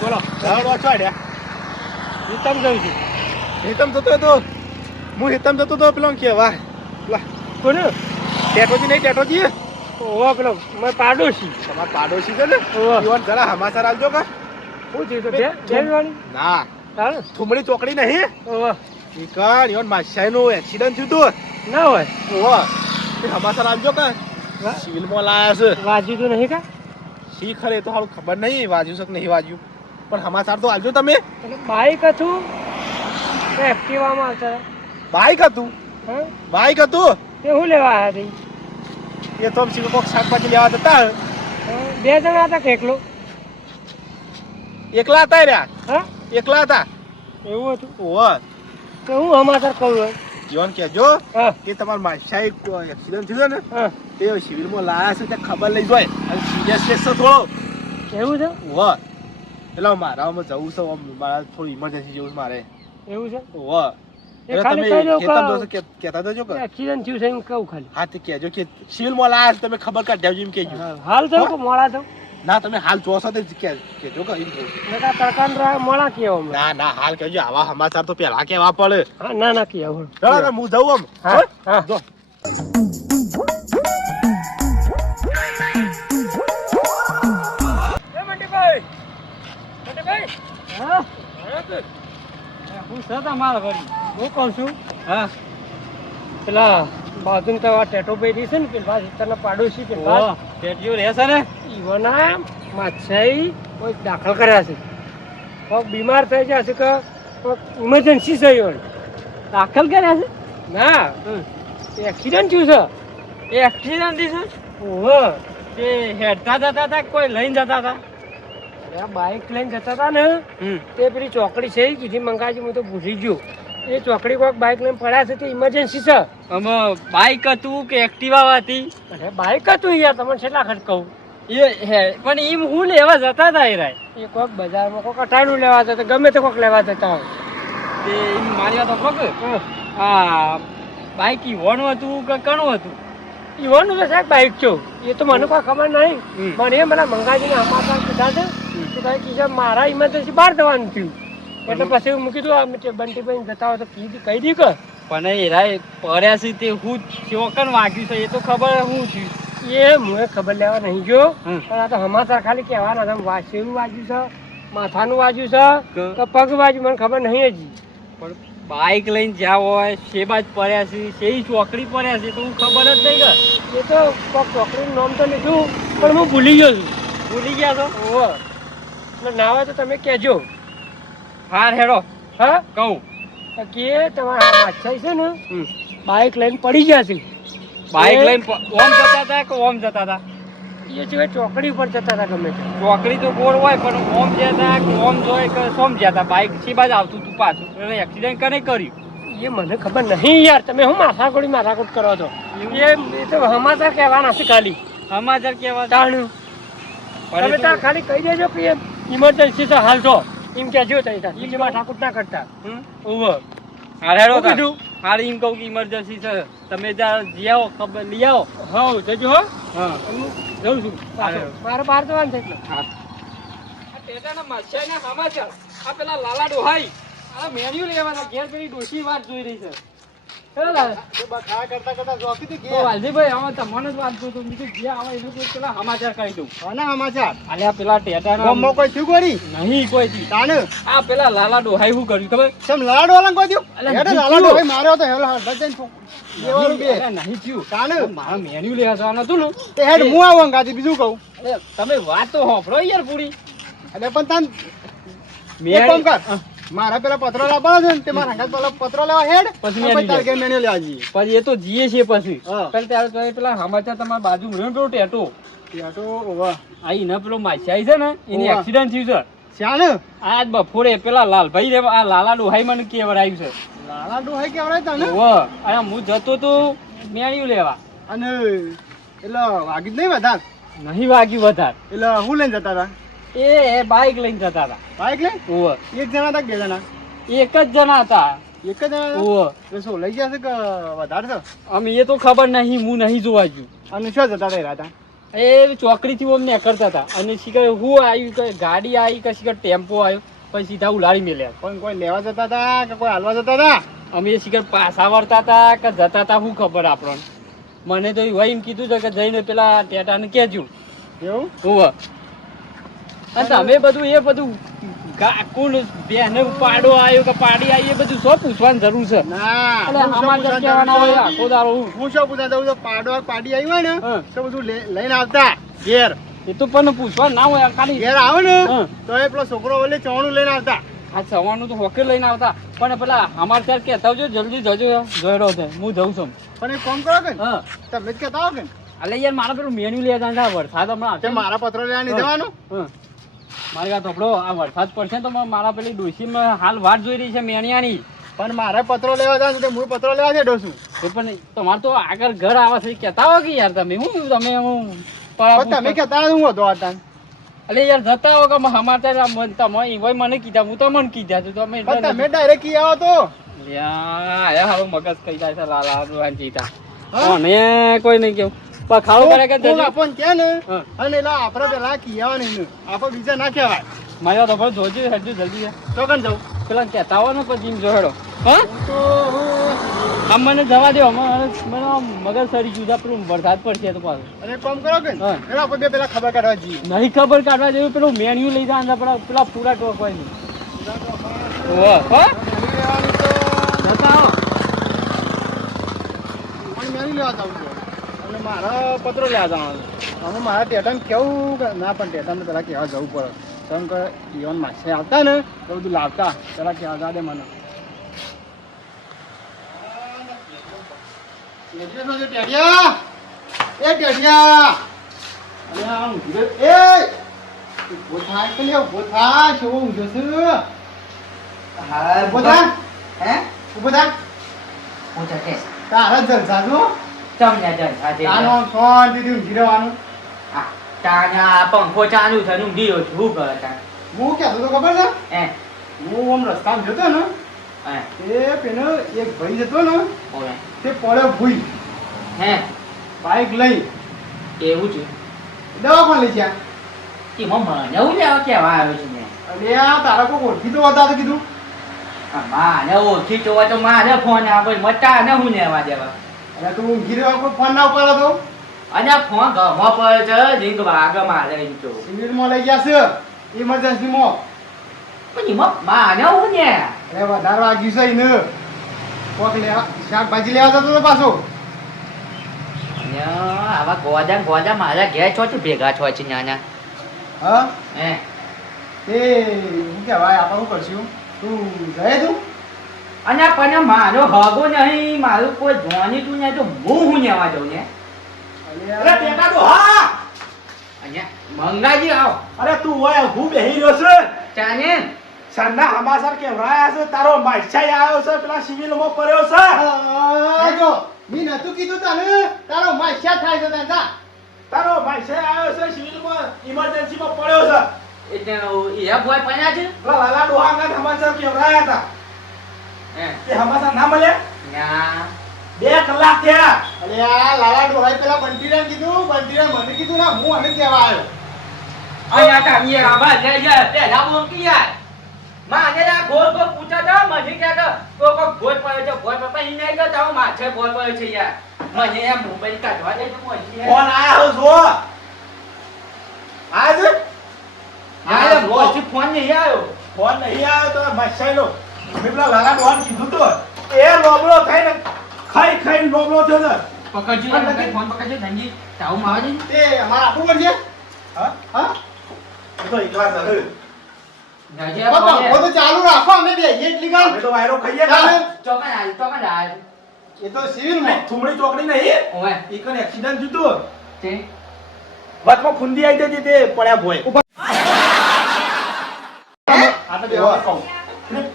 બોલો હિતમ જઉં છું. હિતમ જતો હતો હું હિતમ જતો હતો પેલો કેવા કોને? ટેટોજી નહીં ટેટોજી ઓવા પેલો મેં પાડોશી. તમારા પાડોશી છે ને ઓવા. ઈવન જરા હમાસર આવજો કા. શું થયું તો બેનવાણી? ના તારે? થુમડી ચોકડી નહીં ઓવા. ઈકણ ઈવન માસાઈનું એક્સિડન્ટ થયું તું. ના હોય. ઓવા તે હમાસર આવજો કા. વાહ. સિવિલમાં લાયા છે. વાજ્યું તો નહીં કા? શી ખરે તો હારું ખબર નહીં વાજ્યું છે કે નહીં વાજ્યું પણ હમાસર તો આવજો તમે. એટલે બાઈક હતું કે એક્ટિવામાં આવતા હતા? બાઈક હતું હા બાઈક હતું તે શું લેવા આવ્યા હતી? એ તો શિવ કોક શાકભાજી લેવા જતા હા, બે જણા હતા કે એકલો? એકલા હતા રહ્યા હા એકલા હતા. એવું હતું? ઓવા તો હું સમાચાર કહું હોય. જીવન કહેજો હા કે તમારા માસાઈ એક્સિડન્ટ થયું છે ને હા તે સિવિલમાં લાયા છે ત્યાં ખબર લઈ જાય અને સિરિયસ કેસ છે થોડો. એવું છે? ઓવા એટલે મારામાં જવું છે આમ મારા થોડું ઇમરજન્સી જેવું છે મારે. એવું છે? ઓવા એ એટલે ખાલી તમે કહી દો ખેતમ જોશો કહેતા જજો કે એક્સિડન્ટ થયું છે એમ કહું ખાલી. હા તે કહેજો કે સિવિલમાં લાયા છે તમે ખબર કાઢ દેવજો એમ કહેજો. હાલ થયું કે મોડા થયું? ના તમે હાલ જોશો તો કહેજો કે એમ કહું. નકા તડકાન મોડા કેવો અમને? ના ના હાલ કહેજો આવા સમાચાર તો પેલા કેવા પડે. હા ના ના કેવો. ચાલો હું જઉં આમ. હા હા જો મંટીભાઈ મંટીભાઈ હા હું સદા મારા ભરી હું કહું છું. હા પેલા બાજુ તો આ ટેટો બેઠી છે ને કે બાજુ તને પાડોશી કે ટેટીઓ રહેશે ને ઈવના માછાઈ કોઈ દાખલ કર્યા છે. કોઈક બીમાર થઈ જશે કે ઇમરજન્સી છે ઈવન દાખલ કર્યા છે? ના એક્સિડન્ટ થયું છે. એક્સિડન્ટ થયું છે? ઓહો તે હેડતા જતા હતા કોઈ લઈને જતા હતા? બાઈક લઈને જતા હતા ને તે પેલી ચોકડી છે એ કીધી મંગાજી હું તો ભૂલી ગયો. એ ચોકડી કોઈક બાઈક લઈને પડ્યા છે તે ઇમરજન્સી છે. આમાં બાઈક હતું કે એક્ટિવા હતી? અરે બાઈક હતું યાર તમને કેટલા ખર્ચ કહું. પણ એમ હું લેવા જતા હતા એ રાય એ કોઈક બજારમાં કોઈક અટાણું લેવા જતા ગમે તે કોઈક લેવા જતા હોય તે એમ મારી વાત કોક હા બાઈક ઈવોનું હતું કે કણું હતું? ઈવોનું તો સાહેબ બાઈક છો એ તો મને કોઈ ખબર નહીં પણ એ મને મંગાજીને અમારા કીધા છે કે ભાઈ કીધા મારા ઇમરજન્સી બહાર જવાનું થયું એટલે પછી હું કીધું આ બંટીભાઈ જતા હોય તો કહી દી કે પણ એ રાય પડ્યા છે તે હું ચોકન વાગ્યું છે એ તો ખબર હું થયું એ મને ખબર લેવા નહીં ગયો પણ આ તો સમાચાર ખાલી કહેવાના હતા. વાંચેલું વાગ્યું છે માથાનું વાગ્યું છે કે પગ વાગ્યું મને ખબર નહીં હજી. પણ બાઈક લઈને જ્યાં હોય શેબાજ પડ્યા છે શેઈ ચોકડી પડ્યા છે તો હું ખબર જ નહીં કે એ તો કોઈક ચોકડીનું નામ તો લીધું પણ હું ભૂલી ગયો છું. ભૂલી ગયા છો? ઓહો ના હોય તો તમે કહેજો. હાર હેડો હા કહું કે તમારા માછાઈ છે ને બાઈક લઈને પડી ગયા છે. બાઈક લઈને ઓમ જતા હતા કે ઓમ જતા હતા? એ સિવાય ચોકડી ઉપર જતા હતા ગમે તે ચોકડી તો ગોળ હોય પણ ઓમ જતા કે ઓમ જોઈ કે સોમ જતા બાઈક સી બાજુ આવતું તું પાછું એને એક્સિડન્ટ કરે કર્યું એ મને ખબર નહીં યાર. તમે હું માથાકૂટ કરો છો? એ તો સમાચાર કહેવાના છે ખાલી. સમાચાર કહેવા જાણ્યું તમે ત્યાં ખાલી કહી દેજો કે ઇમરજન્સી છે હાલ છો એમ કહેજો. બીજી માથાકૂટ ના કરતા. હાલ હેડો કીધું હાલ એમ કહું કે ઇમરજન્સી છે તમે જ્યાં જી આવો ખબર લઈ આવો. હા જજો હો. હા જઉં છું મારે બહાર જવાનું છે એટલે. હા ટેટાના માછાઈના સમાચાર આ પેલા લાલા ડોહાઈ આ મેન્યુ લેવાના ઘેર પેલી ડોશી વાત જોઈ રહી છે. વાલજીભાઈ હવે તમને જ વાત જોતો બીજું જે આવે એનું કોઈ પેલા સમાચાર કહી દઉં. સમાચાર અલ્યા પેલા ટેટાના કોઈ થયું કોઈ નહીં કોઈ થી તાને આ પેલા લાલા ડોહાઈ શું કર્યું ખબર? કેમ લાલા ડોહાઈ કોઈ થયું? લાલા ડોહાઈ માર્યો તો હેલો નહીં થયું તાને મારા મેન્યુ લેવા જવાનું હતું ને તે હેડ હું આવું ગાડી બીજું કહું. તમે વાત તો હોભળો યાર પૂરી. એટલે પણ તાન મેં કામ કર મારા પેલા પત્રો લાવવાનો છે ને તે મારા હંગાત પેલા પત્રો લેવા હેડ પછી તાર કે મેન્યુ લેવા જઈએ પછી એ તો જીએ છે પછી પણ ત્યારે તો પેલા સમાચાર તમારા બાજુ મળ્યો પેલો ટેટો ઓવા આઈ ન પેલો માછાઈ છે ને એની એક્સિડન્ટ થયું છે. શ્યાને આજ બપોરે પેલા લાલભાઈ રે આ લાલા ડોહાઈ મને કેવડાવ્યું છે. લાલા ડોહાઈ કેવડાય તને? ઓવા અને હું જતો તો મેન્યુ લેવા અને એટલે વાગ્યું નહીં વધાર? નહીં વાગ્યું વધાર. એટલે હું લઈને જતા હતા? એ બાઈક લઈને જતા હતા. બાઈક લઈને? ઓવા એક જણા હતા કે બે જણા? એક જ જણા હતા. એક જ જણા? ઓવા તો શું લઈ ગયા છે કે વધારે છે? અમે એ તો ખબર નહીં હું નહીં જોવા ગયું. અને શું જતા રહ્યા હતા? એ ચોકડીથી ઓમ નીકળતા હતા અને શીખર હું આવ્યું કે ગાડી આવી કે શીખર ટેમ્પો આવ્યો પછી સીધા ઉલાડી મેલ્યા. પણ કોઈ લેવા જતા હતા કે કોઈ હાલવા જતા હતા? અમે શીખર પાછા વળતા હતા કે જતા હતા શું ખબર આપણને. મને તો એમ કીધું છે કે જઈને પેલા ટેટાને કહેજો. એવું? હોવે. અને તમે બધું એ બધું કોણ બેને પાડો આવ્યો કે પાડી આવી એ બધું શું પૂછવાની જરૂર છે? ના, એટલે હું શું અમારે પૂછવા કહેવાના જાઉં હોય છું? આખો દાડો હું. હું શું પૂછવા જાઉં છું? પાડી આવી હોય ને હા. તો બધું લઈને આવતા ઘેર. એ તો પણ પૂછવા ના હોય ખાલી. ઘેર આવે ને હા. તો એ પેલો છોકરો ઓલે ચવાણું લઈને આવતા. આ સવારનું તો હોકે લઈને આવતા પણ પેલા અમારે ત્યાં કહેતા આવજો જલ્દી જજો જોયડો છે હું જઉં છું. પણ એક કામ કરો કે ને, હા તમે જ કહેતા હો કે ને, એટલે યાર મારા પેલું મેન્યુ લેતા હતા વરસાદ હમણાં તે મારા પત્રો લેવા નહીં જવાનું? હા. મારી વાત સાંભળો આ વરસાદ પડશે ને તો મારા પેલી ડોશીમાં હાલ વાટ જોઈ રહી છે મેણિયાની. પણ મારે પત્રો લેવા જવાનું છે, હું પત્રો લેવા જઈ છું. એ પણ તમારે તો આગળ ઘર આવે છે કહેતા હો કે યાર તમે તમે પણ તમે કહેતા હું હતો હતા? એટલે યાર જતા હો કે અમારે ત્યાં તમે મને કીધા હું તમને કીધા તું તમે પણ તમે ડાયરેક્ટ કી આવો તો યાર હવે મગજ કઈ જાય છે લાલા જીતા હા? મને કોઈ નહીં કેવું પણ ખાવું પડે કે કોક જજો. આપણને કહે ને હા. અને એટલે આપણે પેલા કી આવવા નહીં, આપણે બીજા ના કહેવાય. મારી વાત સાંભળો જોજો હેડજો જલ્દી તો કન જાઉં? પેલા કહેતા હોય ને પછી જો હેડો હા હું તો હું આમ મને જવા દો મને મગજ સરી જુદા પેલું વરસાદ પડશે તો પાછું અને એક કામ કરો કે હા. એટલે આપણે બે પેલા ખબર કાઢવા જઈએ. નહીં ખબર કાઢવા જેવું પેલું મેન્યુ લઈ જવા પેલા પૂરા ટોક હોય નહીં ઓહ હો જતા હો પણ મેં લેવા જાઉં છું અને મારા પત્રો લેવા જવાનું. અમે મારા ટેટાને કેવું કે ના, પણ ટેટાને પેલા કહેવા જવું પડે. કેમ કે ઈવન માસે આવતા ને તો બધું લાવતા પેલા કહેવા જા દે મને. ટેટિયા, એ ટેટિયા, અરે આ ઊંઘી ગયો. એ ઉભો થાય કે લે, ઉભો થા. શું ઊંઘ્યો છે? હા ઉભો થા. હે ઉભો થા. હું જતે તારા જલસા છો. તમને જન આજે તાનો શાંતિથી ઊંઘી રહેવાનું. આ તાના પંખો ચાલુ છે નું ગયો છું હું કરે તા હું કહેતો તો ખબર છે? હે હું આમ રસ્તામાં જતો ને હે એ પેલો એક ભાઈ જતો ને ઓય તે પડ્યો ભૂઈ હે બાઈક લઈ એવું છે દવાખાને લઈ ગયા. કે મને એવું લેવા કેવા આવ્યો છું મેં અરે આ તારા કોઈ ઓળખી તો હતા તો કીધું. મારે ઓછી જોવા તો મારે ફોન આવે મતા ને હું લેવા દેવા અરે તું ઊંઘી રહ્યો કોઈ ફોન ના ઉપાડો તો? અને ફોન ઘરમાં પડે છે રીંગ વાગે મારે એમ તો સિવિલમાં લઈ ગયા છે ઇમરજન્સીમાં. પણ એમાં મારે હું ને અરે વધારે વાગ્યું છે એને. કોક લેવા શાકભાજી લેવા જતો તો પાછો. અને આવા ગોજા ગોજા મારા ઘેર છો છે ભેગા છો છે નાના હા હે એ શું કહેવાય આપણે શું કરશું? તું જાય તું? અને પણ મારો હગો નહીં મારું કોઈ જોવાની તું ને તો હું લેવા જાઉં ને અરે ટેટા તો હા. અહીંયા મંગાજી આવ અરે તું હોય હું બેહી રહ્યો છે. ચાને સાંડા હમાસર કેવરાયા છે તારો માછાઈ આવ્યો છે પેલા સિવિલમાં પડ્યો છે. જો મી નતું કીધું તને તારો માછા થાય છે તને જા. તારો માછાઈ આવ્યો છે સિવિલમાં ઇમરજન્સીમાં પડ્યો છે. એટલે એ બોય પણ્યા છે પેલા લાલા ડોહાના હમાસર કેવરાયા હતા હે તે હમાસર ના મળે. ના 2 કલાક થયા. અરે આ લાલા ડોહાઈ પેલા બંટીરાને કીધું, બંટીરાને મને કીધું ના હું આને કહેવા આવ્યો. અહીંયા કાંઈ આવા લે લે પેલા બોલ કે યાર માને ના ગોળ ગોળ પૂછા તો મને કે કો ગોળ પડે છે ગોળ પર અહીં નહીં તો માછે ગોળ પડે છે યાર મને આ મોબાઈલ કાઢવા દે તો મોજી ફોન આયો જો આજ આ મોજી ફોન નહીં આવ્યો ફોન નહીં આવ્યો તો માછાઈનો મેં પેલા લાલા ડોહાને કીધું તો એ લોબડો થઈને ખાઈ ખાઈને લોબડો થયો છે. પકડજો ફોન પકડજો ધનજી તાવ માવા દે તે અમારે આપવું પડશે. હા હા તો એકલા જ નજે પપ્પા તો ચાલુ રાખો અમે બે એટલી કામ અમે તો વાયરો ખાઈએ કાલે. ચોકન આલ એ તો સિવિલ માં થુમડી ચોકડી નહીં ઓય એકન એક્સિડન્ટ થયું તે વચમાં ખુંદી આવી જતી તે પડ્યા ભોય આ તો દેવા કહું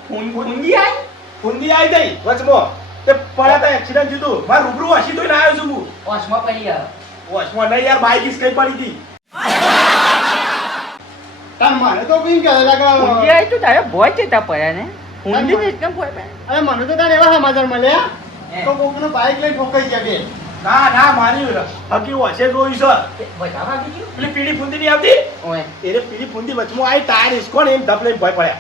ફૂંદી આઈ ખુંદી આવી જઈ વચમાં તે પડ્યા તા એક્સિડન્ટ થયું માર રૂબરૂ હસી તો ના આવ્યો છું હું ઓસમાં પડી ગયા વચમાં નહીં યાર બાઈક ઇસ કઈ પડી હતી તાર મને તો કઈ કહેલા ફૂંદી કે આઈ તો તારે ભોય છે તા પડ્યા ને ફૂંદી ને એકદમ ભોય પડ્યા અરે મને તો તારે એવા સમાચાર મળ્યા હે. તો કોકનો બાઈક લઈને ઠોકાઈ ગયા બે ના મારી હકી હશે જોયું છે બધા વાગી ગયું પેલી પીળી ફૂંદી નહીં આવતી ઓય એને પીળી ફૂંદી વચમાં આવી ટાયર હિસકો ને એમ ધપ લઈને ભય પડ્યા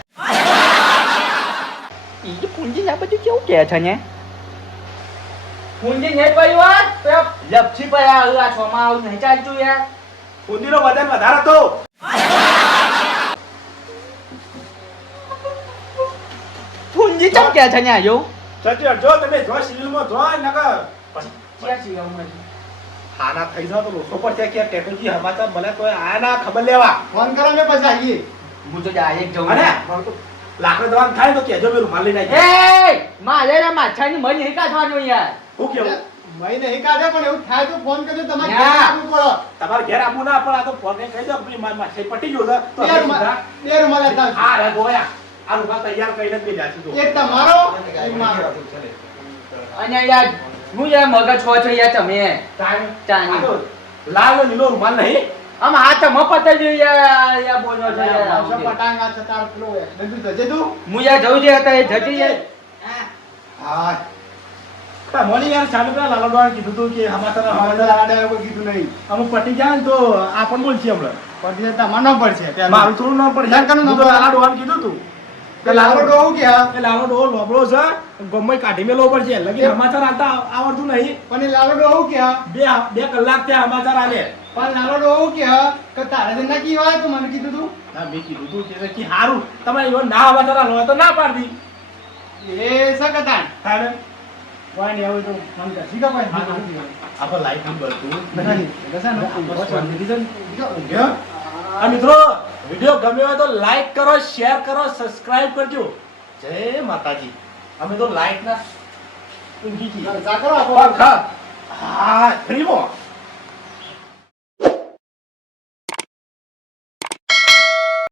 ઈ પૂંજી આ બધું કેવું કહે છે ને પૂંજી નહીં પડી વાત તો લપસી પડ્યા હવે આ છોમાં આવું નહીં ચાલતું યાર ફૂંદીનો વજન વધારે હતો પૂંજી ચમ કહે છે ને આયો સચિવ જો તમે જો સિવિલમાં જો નકર ક્યાં છીએ હું હાના થઈ જાવ તો લોસો પર ત્યાં ક્યાં ટેકનોલોજી સમાચાર મને તો આના ખબર લેવા ફોન કરો ને પછી આવીએ હું તો ડાયરેક્ટ જઉં અને લાકડા દવાનું થાય તો કેજો મેં રૂમાલ લઈને આવી એ મારે ના માછાની મન નહીં કાઢવાનું યાર હું કેવું ભાઈ નહીં કાઢે પણ એવું થાય તો ફોન કરજો તમારે ના. ઘરે આવવું પડે. તમારે ઘેર આપવું ના પણ આ તો ફોન કહી દો પેલી મારી માસી પટી ગયો છે તો બે રૂમાલ- બે રૂમાલ હતા. આ રે ગોયા આ રૂમાલ તૈયાર કરીને જ બેઠા છું એક તમારો એક મારો. અને યાર હું યાર મગજ છો છો યાર તમે આ તો લાલ ને લીલો રૂમાલ નહીં આમ હાથ મફત જ યાર યાર બોલો છો યાર આવશે પટાંગા છે તાર પેલો એ. બધું જજે તું. હું યાર જઉં છે અત્યારે જતી યાર હા મને યાર સામે પેલા લાલો ડોહાને કીધું તું કે સમાચાર અમારે આડે કોઈ કીધું નહીં અમુક પટી જાય ને તો આ પણ બોલશે હમણાં પછી તમારે ન પડશે પહેલા. મારું થોડું નામ પડે જાણકારનું નામ હું તો પડે. લાલા ડોહાને કીધું તું કે લાલો ડોહું કે હા? એ લાલો ડોહો લોબડો છે ગમે કાઢી મેલો પડશે લગી સમાચાર આવતા આવડતું નહીં પણ એ લાલો ડોહું કે હા? બે કલાક ત્યાં સમાચાર આલે પણ લાલો ડોહું કે હા? કે તારે તો ના કીધું તું મને કીધું તું ના મેં કીધું તું કે હારું તમારે એવો ના સમાચાર આલો તો ના પાડી એ સકતાન થાય કોઈ નહીં હવે તો ફોન કર શીખો કોઈ આપણે લાઈટ નહીં બળતું નહીં આ મિત્રો વિડિયો ગમ્યો હોય તો લાઈક કરો શેર કરો સબસ્ક્રાઇબ કરજો જય માતાજી અમે તો લાઈટ ના ઊંઘી છીએ કરો આપો હા ફ્રીમાં